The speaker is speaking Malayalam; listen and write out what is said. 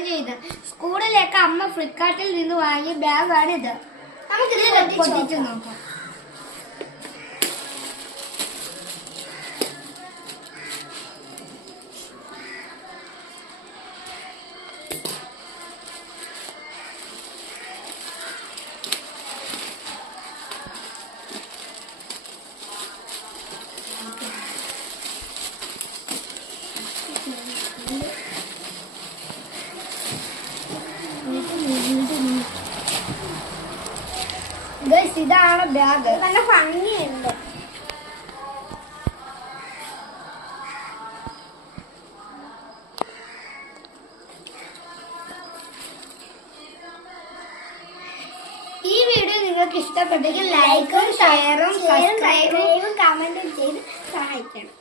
റിട്ടേൺ ചെയ്ത് സ്കൂളിലേക്ക് അമ്മ ഫ്ലിപ്കാർട്ടിൽ നിന്ന് വാങ്ങിയ ബാഗാണിത്. നമുക്കിത് പൊട്ടിച്ചു നോക്കാം. ഇതാണ് ബാഗ്. നല്ല ഭംഗിയുണ്ട്. ഈ വീഡിയോ നിങ്ങൾക്ക് ഇഷ്ടപ്പെട്ടെങ്കിൽ ലൈക്കും ഷെയറും സബ്സ്ക്രൈബും കമന്റും ചെയ്ത് സഹായിക്കണം.